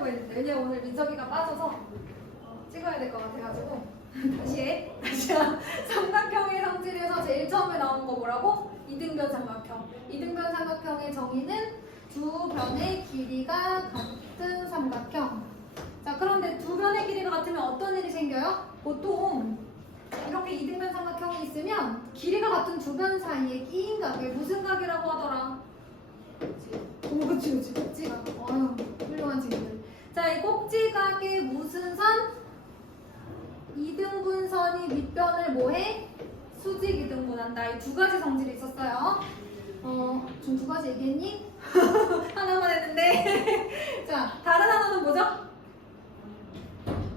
하려고 했는데 왜냐면 오늘 민석이가 빠져서 찍어야 될 것 같아가지고 다시 삼각형의 성질에서 제일 처음에 나온 거 뭐라고? 이등변 삼각형. 이등변 삼각형의 정의는 두 변의 길이가 같은 삼각형. 자, 그런데 두 변의 길이가 같으면 어떤 일이 생겨요? 보통 이렇게 이등변 삼각형이 있으면 길이가 같은 두 변 사이에 끼인 각을 무슨 각이라고 하더라? 오, 그치. 꼭지각. 아유, 훌륭한 친구들. 자, 이 꼭지각의 무슨 선? 이등분선이 밑변을 뭐해? 수직 이등분한다. 이 두 가지 성질이 있었어요. 지금 두 가지 얘기했니? 하나만 했는데. 자, 다른 하나는 뭐죠?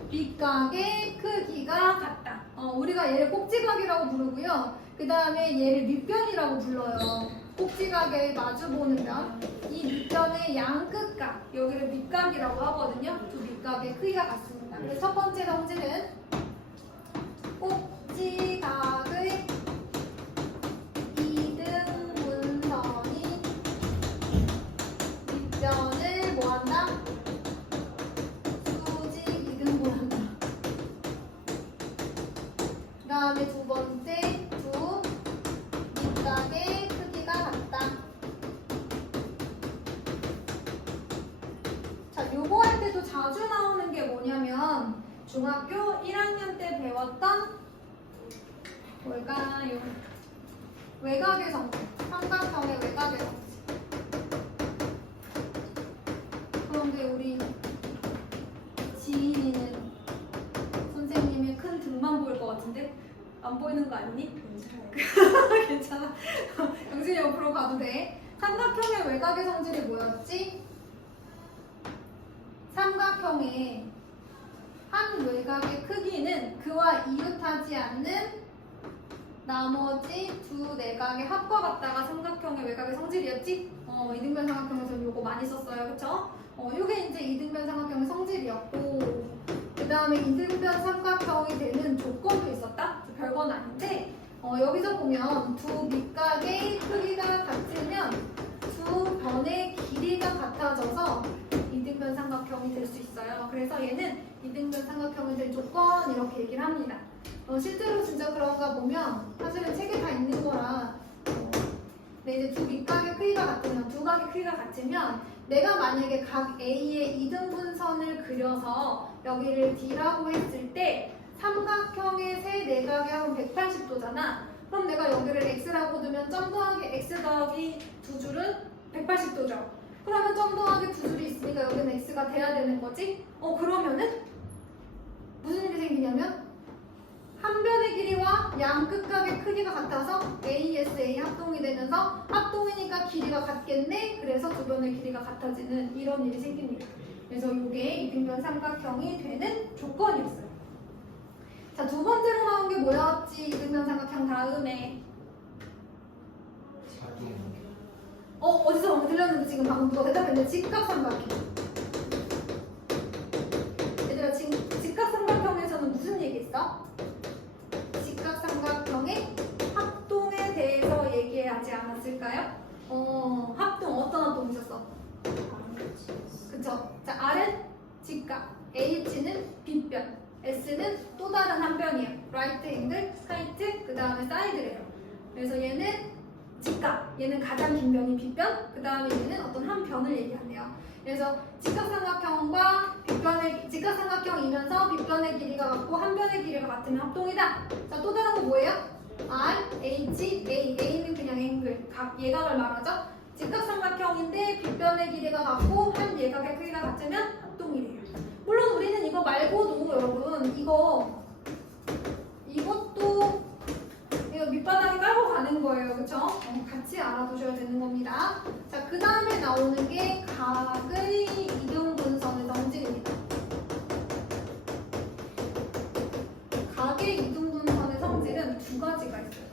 밑각의 크기가 같다. 우리가 얘를 꼭지각이라고 부르고요. 그 다음에 얘를 밑변이라고 불러요. 꼭지각에 마주보는 면. 이 밑변의 양끝각, 여기를 밑각이라고 하거든요. 두 밑각의 크기가 같습니다. 그래서 첫 번째 성질은 꼭지각의 이등분선이 밑변을 뭐한다? 수직 이등분한다. 그 다음에 두 번째, 두 밑각의 크기가 같다. 자, 요거 할 때도 자주 나오는 게 뭐냐면 중학교 1학년 때 배웠던 뭘까요? 외곽의 성질, 삼각형의 외곽의 성질. 그런데 우리 지인이는 선생님의 큰 등만 보일 것 같은데 안 보이는 거 아니니? 괜찮아. 영진이 옆으로 가도 돼. 삼각형의 외곽의 성질이 뭐였지? 삼각형의 한 외곽의 크기는 그와 이웃하지 않는 나머지 두 내각의 합과 같다가 삼각형의 외곽의 성질이었지? 이등변 삼각형에서 요거 많이 썼어요. 그쵸? 요게 이제 이등변 삼각형의 성질이었고, 그 다음에 이등변 삼각형이 되는 조건도 있었다? 별건 아닌데, 여기서 보면 두 밑각의 크기가 같으면 두 변의 길이가 같아져서 이등변 삼각형이 될 수 있어요. 그래서 얘는 이등변 삼각형이 될 조건 이렇게 얘기를 합니다. 실제로 진짜 그런가 보면 사실은 책에 다 있는 거라 근데 이제 두 밑각의 크기가 같으면 두 각의 크기가 같으면 내가 만약에 각 A의 이등분선을 그려서 여기를 D라고 했을 때 삼각형의 세 내각의 합은 180도잖아. 그럼 내가 여기를 X라고 두면 점 더하기 X 더하기 두 줄은 180도죠. 그러면 점 더하기 두 줄이 있으니까 여기는 X가 돼야 되는 거지? 그러면은 무슨 일이 생기냐면 한 변의 길이와 양 끝각의 크기가 같아서 ASA 합동이 되면서 합동이니까 길이가 같겠네. 그래서 두 변의 길이가 같아지는 이런 일이 생깁니다. 그래서 이게 이등변 삼각형이 되는 조건이었어요. 자, 두 번째로 나온 게 뭐였지? 이등변 삼각형 다음에 어디서 방금 들렸는데 지금 방금 누가 대답했는데 직각삼각형. 얘들아, 지금 직각삼각형에서는 무슨 얘기 있어? 직각삼각형의 합동에 대해서 얘기하지 않았을까요? 합동 어떤 합동 있었어? 그쵸? 자, R은 직각, H는 빗변, S는 또 다른 한 변이에요. 라이트 앵글, 사이트, 그 다음에 사이드래요. 그래서 얘는 직각, 얘는 가장 긴 변이 빗변, 그 다음에 얘는 어떤 한 변을 얘기한대요. 그래서 직각삼각형과 빗변의 직각삼각형이면서 빗변의 길이가 같고 한 변의 길이가 같으면 합동이다. 자, 또 다른 거 뭐예요? R, H, A. A는 그냥 앵글, 각 예각을 말하죠. 직각삼각형인데 빗변의 길이가 같고 한 예각의 크기가 같으면 합동이래요. 물론 우리는 이거 말고도 여러분 이것도 이거 밑바닥에 깔고 가는 거예요. 그쵸? 같이 알아두셔야 되는 겁니다. 자, 그 다음에 나오는 게 각의 이등분선의 성질입니다. 각의 이등분선의 성질은 두 가지가 있어요.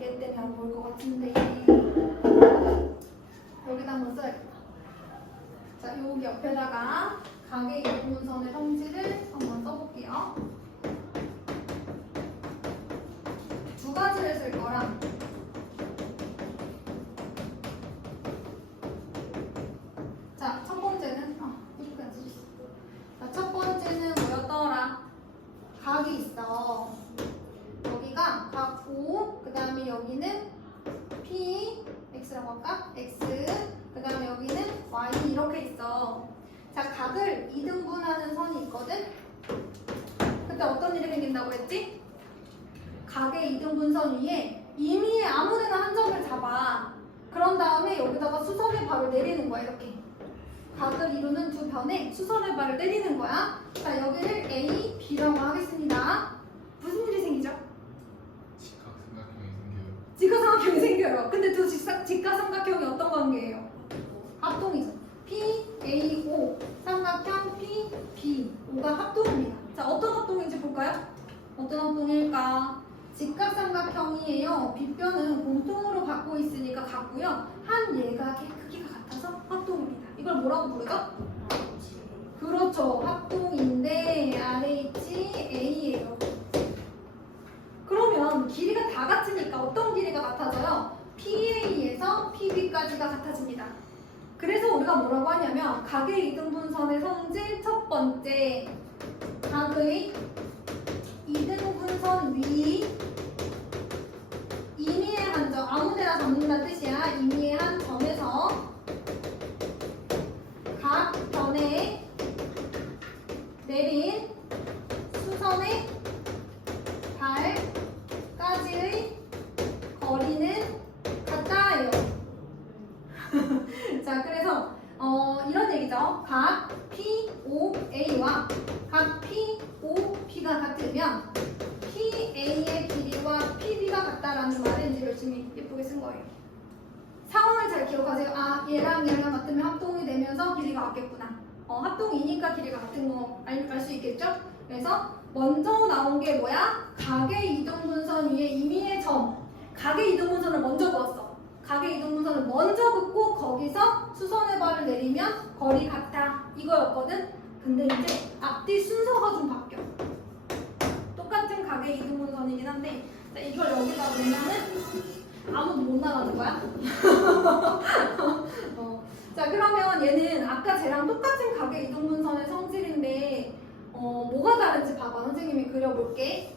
얘 때문에 안 보일 것 같은데 여기다 한번 써야겠다. 자, 여기 옆에다가 각의 이등분선의 성질을 한번 써볼게요. 두 가지를 쓸 거라 자, 각을 이등분하는 선이 있거든? 그때 어떤 일이 생긴다고 했지? 각의 이등분선 위에 임의의 아무데나 한 점을 잡아. 그런 다음에 여기다가 수선의 발을 내리는 거야, 이렇게. 각을 이루는 두 변에 수선의 발을 내리는 거야. 자, 여기를 A, B라고 하겠습니다. 무슨 일이 생기죠? 직각삼각형이 생겨요. 직각삼각형이 생겨요. 근데 두 직각삼각형이 어떤 관계예요? 합동이죠. P, A, O 삼각형 P, B, O가 합동입니다. 자, 어떤 합동인지 볼까요? 어떤 합동일까? 직각삼각형이에요. 빗변은 공통으로 갖고 있으니까 같고요. 한 예각의 크기가 같아서 합동입니다. 이걸 뭐라고 부르죠? 그렇죠. 합동인데 RHA예요. 그러면 길이가 다 같으니까 어떤 길이가 같아져요? PA에서 PB까지가 같아집니다. 그래서 우리가 뭐라고 하냐면 각의 이등분선의 성질 첫 번째, 각의 이등분선 위 임의의 한 점, 아무데나 잡는다는 뜻이야. 임의의 한 점에서 각 변에 내린 수선의 발까지의 거리는 같다예요. 자, 그래서 이런 얘기죠. 각 POA와 각 POP가 같으면 PA의 길이와 PB가 같다라는 말을 이제 열심히 예쁘게 쓴 거예요. 상황을 잘 기억하세요. 아, 얘랑 얘랑 같으면 합동이 되면서 길이가 같겠구나. 합동이니까 길이가 같은 거 알 수 있겠죠? 그래서 먼저 나온 게 뭐야? 각의 이등분선 위에 임의의 점. 각의 이등분선을 먼저 그었어. 각의 이등분선을 먼저 긋고 거기서 수선의 발을 내리면 거리 같다. 이거였거든? 근데 이제 앞뒤 순서가 좀 바뀌어. 똑같은 각의 이등분선이긴 한데 이걸 여기다 놓으면은 아무도 못 나가는 거야? 자, 그러면 얘는 아까 쟤랑 똑같은 각의 이등분선의 성질인데 뭐가 다른지 봐봐. 선생님이 그려볼게.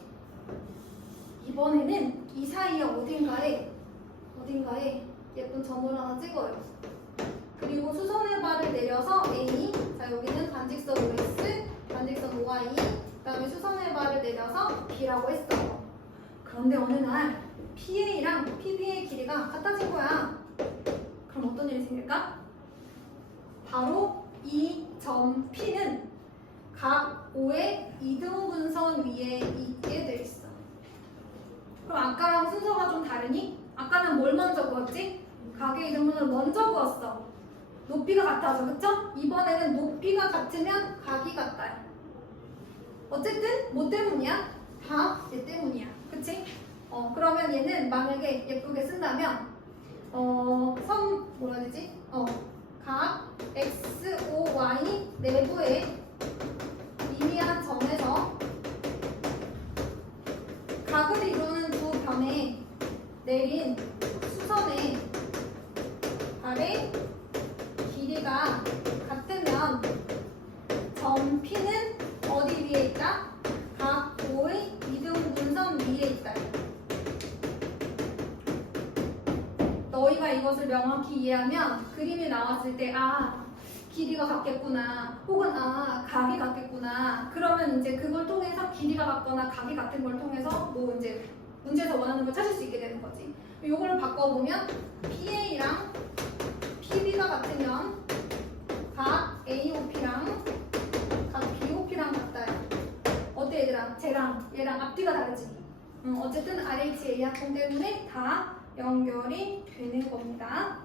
이번에는 이 사이에 어딘가에 예쁜 점을 하나 찍어요. 그리고 수선의 발을 내려서 A, 자 여기는 반직선 OX, 반직선 OY, 그 다음에 수선의 발을 내려서 B라고 했어. 그런데 어느 날 PA랑 PB의 길이가 같아진 거야. 그럼 어떤 일이 생길까? 바로 이 점 P는 각 O의 이등분선 위에 있게 돼 있어. 그럼 아까랑 순서가 좀 다르니? 아까는 뭘 먼저 그었지? 각의 이등분선을 먼저 그었어. 높이가 같아져, 그쵸? 이번에는 높이가 같으면 각이 같아요. 어쨌든 뭐 때문이야? 다 얘 때문이야, 그치? 그러면 얘는 만약에 예쁘게 쓴다면 뭐라 해야 되지? 각 X, O, Y 내부에 미미한 점에서 각을 이루는 두 변에 내린 수선의 발의 길이가 같으면 점 P는 어디 위에 있다? 각 O의 이등분선 위에 있다. 너희가 이것을 명확히 이해하면 그림이 나왔을 때 길이가 같겠구나, 혹은 각이 같겠구나. 그러면 이제 그걸 통해서 길이가 같거나 각이 같은 걸 통해서 뭐 이제 문제에서 원하는 걸 찾을 수 있게 되는 거지. 이거를 바꿔보면 PA랑 PB가 같으면 각 AOP랑 각 BOP랑 같아요. 어때 얘들아? 쟤랑 얘랑 앞뒤가 다르지? 어쨌든 RHA 합동 때문에 다 연결이 되는 겁니다.